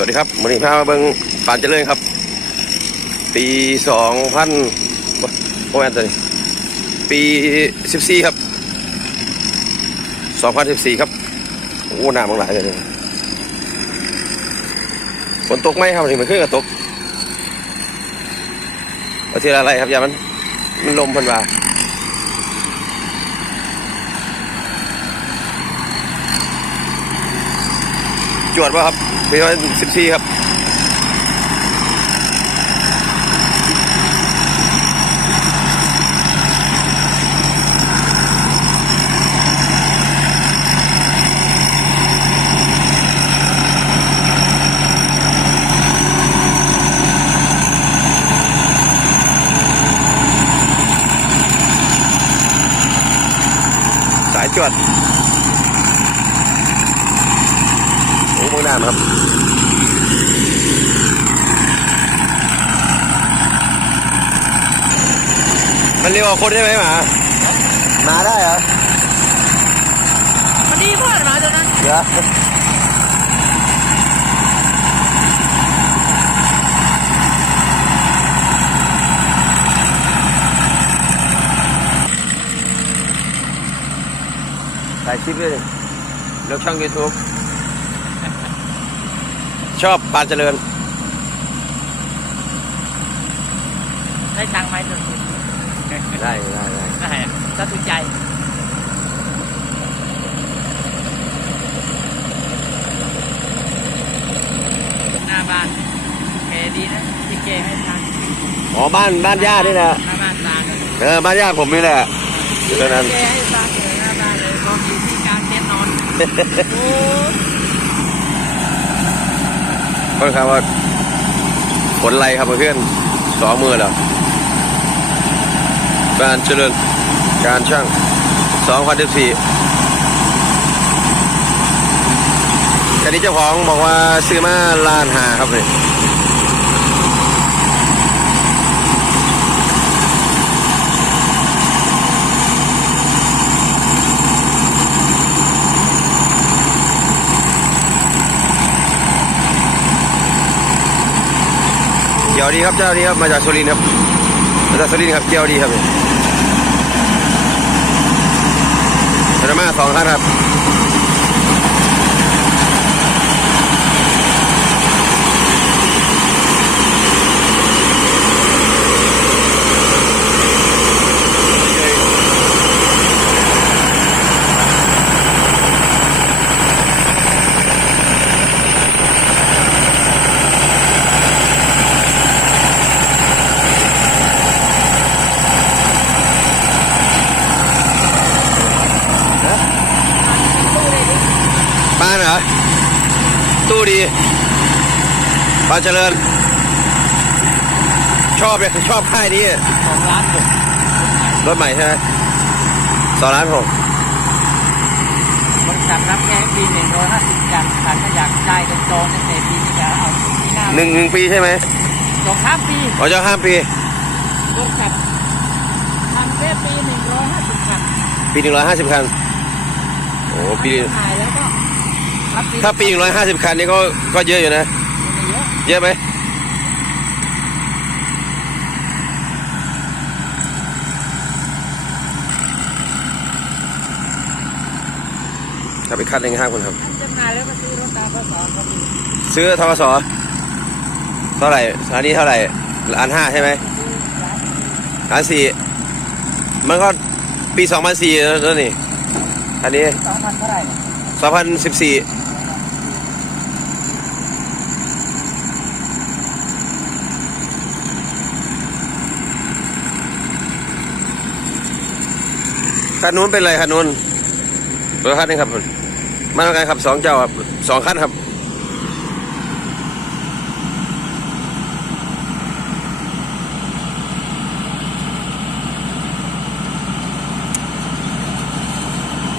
สวัสดีครับวันนี้พามาเบิ้งปานเจริญครับ ปีสองพันโอ้ยอันตัวนี้ปีสิบสี่ครับสองพันสิบสี่ครับโอ้หน้ามังหลายเลยฝนตกไหมครับนี่มันขึ้นกับตกประเทศอะไรครับยามันมันลมพันว่าจวดป่ะครับ ปีสิบสี่ครับสายจวด โอ้โหน้ำครับมันเร็วกว่าคนใช่ไหมหมามาได้เหรอมันดีพอดมาตัวนั้นเดี๋ยวถ่ายคลิปด้วยดิเลือกช่องยูทูบ ชอบปานเจริญ ได้ตังค์ไหมตัวนี้ได้ได้ได้ได้อะสะทุกใจ หน้าบ้านเกดีนะที่เกให้ทางอ๋อบ้านบ้านญาตินี่นะหน้าบ้านตาเลยเออบ้านญาติผมนี่แหละอยู่ตรงนั้น เกให้ตาเลยหน้าบ้านเลยก็มีที่กลางเต็นท์นอนโอ้ ค่อนข้างว่าผลไรครับเพื่อนสองมือแล้วการเจริญการช่างสองพันสิบสี่คันนี้เจ้าของบอกว่าซื้อมาล้านหาครับเลย กี่ยวดีครับเจ้าดีครับมาจากสุรินครับมาจากสุรินครับเกี่ยวดีครับนี่พนมาสองคันครับ บ้านเหรอ ตู้ดีบ้านเจริญ ชอบเลยชอบค่ายนี้สองล้านหกรถใหม่ใช่ไหมสองล้านหกบริษัทรับแค่ปีหนึ่งร้อยห้าสิบจันขันก็อยากได้เป็นจองตั้งแต่ปีที่แล้วเอาปีหน้าหนึ่งหนึ่งปีใช่ไหมจองข้ามปีอ๋อเจ้าห้ามปีบริษัททำแค่ปีหนึ่งร้อยห้าสิบคันปีหนึ่งร้อยห้าสิบคันโอ้ปีขายแล้วก็รับถ้าปีหนึ่งร้อยห้าสิบคันนี่ก็ก็เยอะอยู่นะไม่ เยอะเยอะไหมถ้าไปคันหนึ่งห้าคนครับจำหน่ายแล้วก็ซื้อรถตามภาษาก็มีซื้อทกสเท่าไหร่อันนี้เท่าไหร่ล้านห้าใช่ไหมซื้อร้านล้านสี่มันก็ปีสองพันสี่แล้วนี่อันนี้สองพันเท่าไหร่เนี่ยสองพันสิบสี่ คันนู้นเป็นไรคันนู้นเบอร์คันนึงครับมาทำการขับสองเจ้าครับสองคันครับ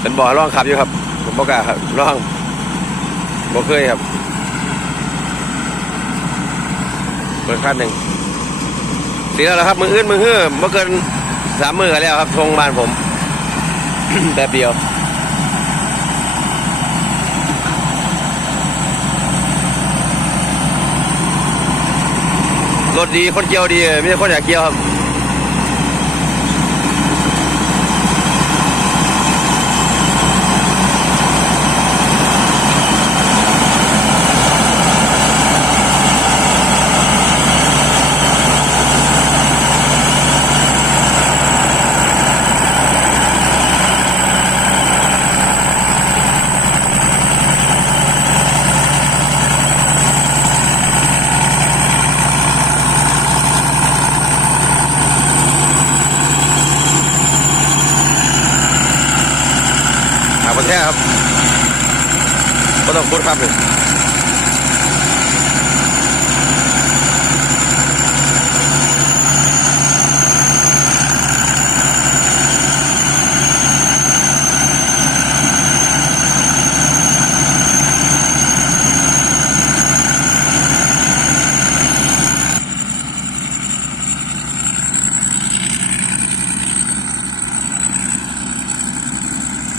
เป็นบ่อร่องขับอยู่ครับ ผมบอกกาครับร่องบ่เคยครับเปิดคันหนึ่งสีแล้วครับมืออื่นมือฮื้อเมื่อเกินสามมือกันแล้วครับทงบ้านผม แบบเดียวรถดีคนเกี่ยวดีมีคนอยากเกี่ยวครับ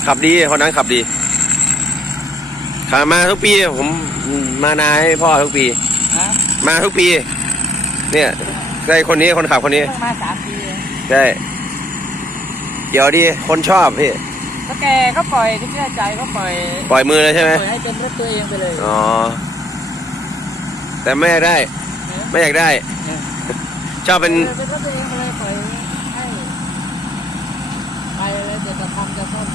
ขับดีคนนั้นขับดีขับมาทุกปีผมมานาให้พ่อทุกปีฮะมาทุกปี เนี่ยได้คนนี้คนขับคนนี้เพิ่งมาสามปีเองใช่เดี๋ยวดีคนชอบพี่ก็แกก็ปล่อยที่เชื่อใจก็ปล่อย ปล่อยมือเลยใช่ไหมปล่อยให้เป็นรถตัวเองไปเลยอ๋อแต่ไม่อยากได้ ไม่อยากได้เออชอบเป็นเออเป็นรถตัวเองไปเลยปล่อยให้ไปเลยจะจะทำจะซ่อม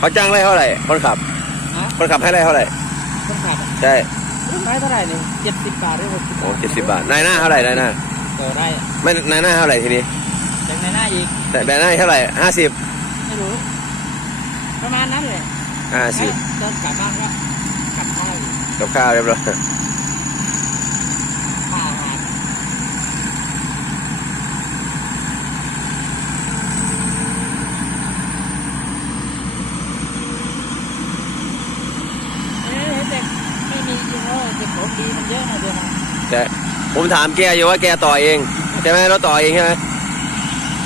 เขาจ้างไล่เท่าไหร่คนขับนะคนขับให้ไล่เท่าไหร่ คนขับใช่รุ่นไม้เท่าไหร่เนี่ยเจ็ดสิบบาทหรือหกสิบโอ้เจ็ดสิบบาท นายหน้าเท่าไหร่นายหน้า ต่อไร่อะไม่นายหน้าเท่าไหร่ทีนี้จากในหน้าอีกแต่นายหน้าเท่าไหร่ห้าสิบไม่รู้ ประมาณนั้นเลยห้าสิบตอนกลับบ้านก็กลับข้าวอยู่กับข้าวเรียบร้อย ค่าอาหารเอ๊ะเด็กไม่มีจริงว่าเด็กผมดีมันเยอะนะเดี๋ยวนะ แต่ ผมถามแกอยู่ว่าแกต่อเองใช่ไหมเราต่อเองใช่ไหม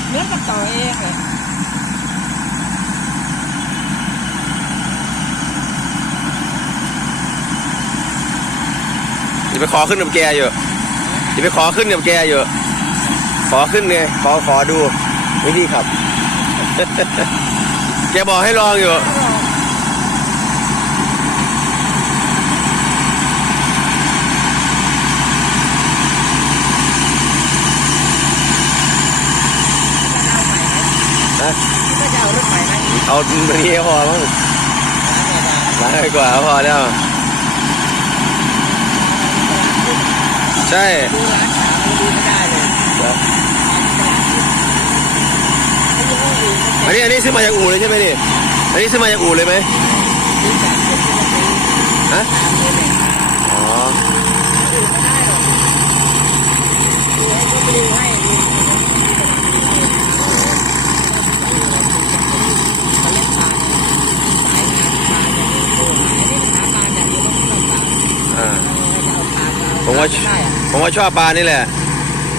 เหมือนกับต่อเองเลยจะไปขอขึ้นกับแกอยู่จะไปขอขึ้นกับแกอยู่ ขอขึ้นไงขอขอดูวิธีขับ แกบอกให้ลองอยู่ เอาใหม่ไหม นะ คิดว่าจะเอารถใหม่ไหม เอาตัวนี้พอมั้งร้านกว่าพอแล้วใช่อันนี้อันนี้ซื้อมาจากอู่เลยใช่ไหมนี่อันนี้ซื้อมาจากอู่เลยไหมฮะ ตามเลยเนี่ย อ๋อ อื่นไม่ได้หรอกดูให้เขาดูให้ดูเขาเล่นปลาสายงานปลาอย่างนี้โอ้ยอันนี้หาปลาอย่างนี้ต้องต้องปลา อ่า จะเอาปลาจะเอา ผมว่า ปลได้อะ ผมว่า ชอบปลานี่แหละ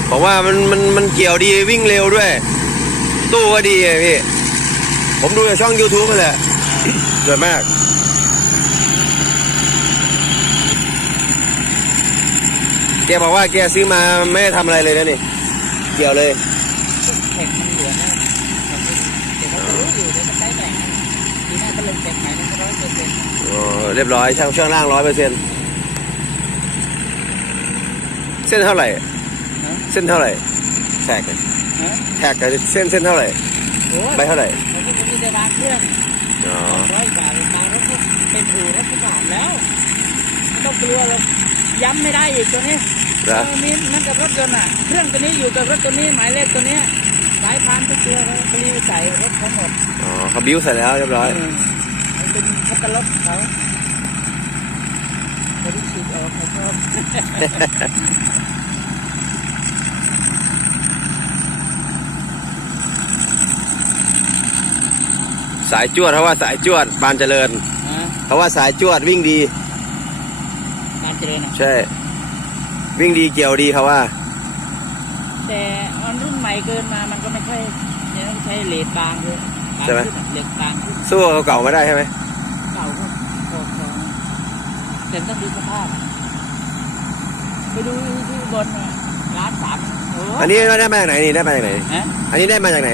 ผมว่ามันมันมันเกี่ยวดีวิ่งเร็วด้วย ตู้ก็ดีไงพี่ ผมดูจากช่อง YouTube มาแหละสวยมากแกบอกว่าแกซื้อมาไม่ได้ทำอะไรเลยนะนี่ เกี่ยวเลยแข่งมันเหลือนะแข่งมันเดี๋ยวเขาจะรู้อยู่เดี๋ยวมันใช้แบ่งให้ทีหน้าก็ลงเต็มไหมมันก็ร้อยเปอร์เซ็นต์อ๋อเรียบร้อยช่างช่วงล่างร้อยเปอร์เซ็นต์ เส้นเท่าไหร่ เส้นเท่าไหร่แท็กเนี่ยฮะแท็กกับเส้นเส้นเท่าไหร่โอ้ยใบเท่าไหร่ผมก็มีแต่บางเครื่องอ๋อร้อยกว่าบางรถก็เป็นถูรถทุกบาทแล้วไม่ต้องกลัวเลยย้ำไม่ได้อีกตัวนี้นะเออมีนั่นกับรถยนต์อะ เครื่องตัวนี้อยู่กับรถตัวนี้หมายเลขตัวเนี้ยสายพานทุกตัวเขารีวิวใส่รถทั้งหมดอ๋อเขาบิ้วใส่แล้วเรียบร้อยเออมันเป็นคัตตาล็อกเขา บริสุทธิ์ออกเขาชอบสายจวดเพราะว่าสายจวดปานเจริญนะเพราะว่าสายจวดวิ่งดีการเจริญอะใช่ วิ่งดีเกี่ยวดีเขาว่า แต่มันรุ่นใหม่เกินมามันก็ไม่ใช่เนี่ยต้องใช้เลดบางเลยใช่ไหม ขึ้นอะเหล็กกลางขึ้นสู้กับเก่าๆไม่ได้ใช่ไหมเก่าก็พอพอแต่ต้องดูสภาพอะ ไปดูที่บนน่ะร้านสามโอ้อันนี้ได้มาจากไหนนี่ได้มาจากไหน ฮะอันนี้ได้มาจากไหน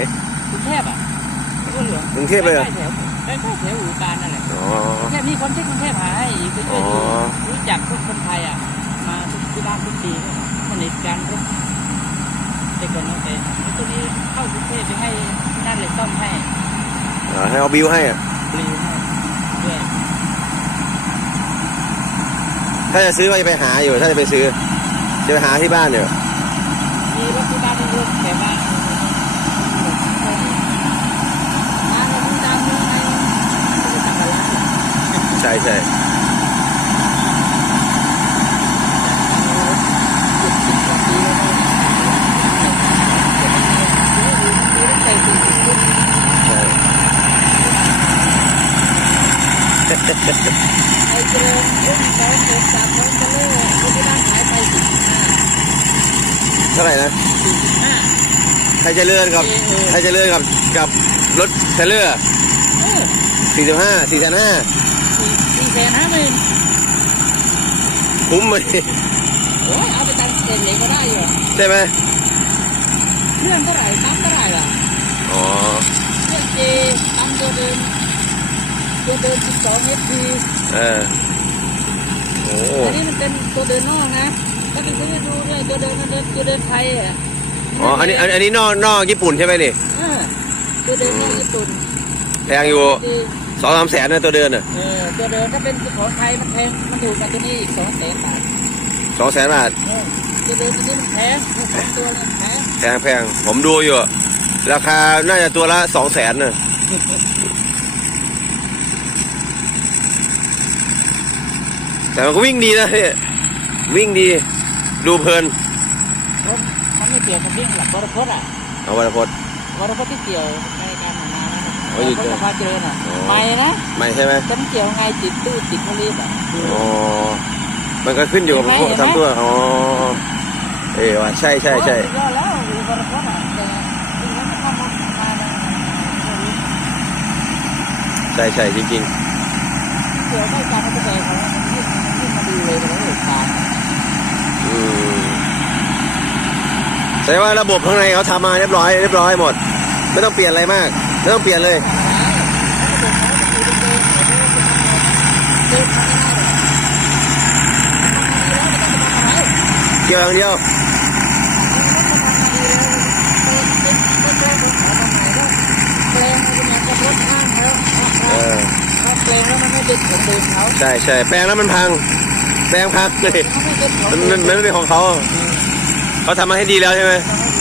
กรุงเทพอะก็เหลืองกรุงเทพเลยเหรอ ใกล้ๆแถวใกล้ๆแถวอู่การนั่นแหละอ๋อ แค่มีคนที่กรุงเทพหาให้อีกไปช่วยดูอ๋อ รู้จักพวกคนไทยอะ มาที่บ้านทุกปีเนี่ยสนิทกันพวกเด็กคนนั้นเองไอ้ตัวนี้เข้ากรุงเทพไปให้นั่นเลยซ่อมให้อ๋อให้เอาบิวให้อะ ปลิวให้ด้วย ถ้าจะซื้อก็จะไปหาอยู่ ถ้าจะไปซื้อ จะไปหาที่บ้านอยู่มีรถที่บ้านที่รถแต่ว่ามาเราต้องตามมือไงไม่ได้สั่งกับร้านหรอก ใช่ใช่ หยุดสิบกว่าปีแล้วเนี่ยเดี๋ยวมันมีเดี๋ยวมันมีรถไฟสี่สิบรุ่น ใช่ ไอ้เจริญรุ่นสองเจ็ดสามร้อยกิโลรถที่บ้านขายไปสี่สิบห้า เท่าไห ร่นะสี่สิบห้าไทยเจริญกับเออเออไทยเจริญกับกับรถเทรลเลอร์เออสี่สิบห้าสี่แสนห้าสี่สี่แสนห้าหมื่นคุ้มเลยโอ้ยเอาไปตังเศษเหล็กก็ได้อยู่ใช่ไหมเครื่องเท่าไหร่ตั้มเท่าไหร่ล่ะอ๋อเครื่องเจตั้มตัวเดินตัวเดินสิบสองเอฟพีเออโอ้อันนี้มันเป็นตัวเดินนอกนะ ถ้าไปซื้อดูด้วยตัวเดินมันเดินตัวเดินไทยอะอ๋อ อันนี้ อันอันนี้นอกนอกญี่ปุ่นใช่ไหมนี่เออตัวเดินนอกญี่ปุ่นแพงอยู่คือสองสามแสนนะตัวเดินอะเออตัวเดินถ้าเป็นของไทยมันแพงมันถูกกว่าตัวนี้อีกสองแสนบาทสองแสนบาทเออตัวเดินตัวนี้มันแพงตัวสองตัวเนี่ยแพงแพงแพงผมดูอยู่ ราคาน่าจะตัวละสองแสนน่ะแต่มันก็วิ่งดีนะพี่วิ่งดี ดูเพลินมันมันไม่เกี่ยวกับเรื่องหลักบริพตอะเอาวันพจน์บริพตที่เกี่ยวในการทำงานนะโอ้ยบริพตพาเจริญอะอ๋อไม่นะไม่ใช่ไหมฉันเกี่ยวไงติดตู้ติดผลิตอะอ๋อมันก็ขึ้นอยู่กับเห็นไหมพวกเห็นไหมทำตัวอ๋อเออว่ะใช่ใช่ใช่โอ้ยสุดยอดแล้วอยู่บริพตอะแต่ที่นั้นมันเข้ามามาในใช่ใช่จริงเกี่ยวได้การมันจะแบ่งของมันยิ่งยิ่งมาดีเลยมันเลยตามๆอืม แสดงว่าระบบข้างในเขาทำมาเรียบร้อยเรียบร้อยหมด ไม่ต้องเปลี่ยนอะไรมาก ไม่ต้องเปลี่ยนเลยเกี่ยวอย่างเดียวเออแปลงแล้วมันไม่เป็นของเดิมเขาใช่ใช่แปลงแล้วมันพัง แปลงพังเลยเขาไม่เป็นของมันเดิมันมันไม่เป็นของเขา เขาทำมาให้ดีแล้วใช่ไหมเขาไม่ดีนะ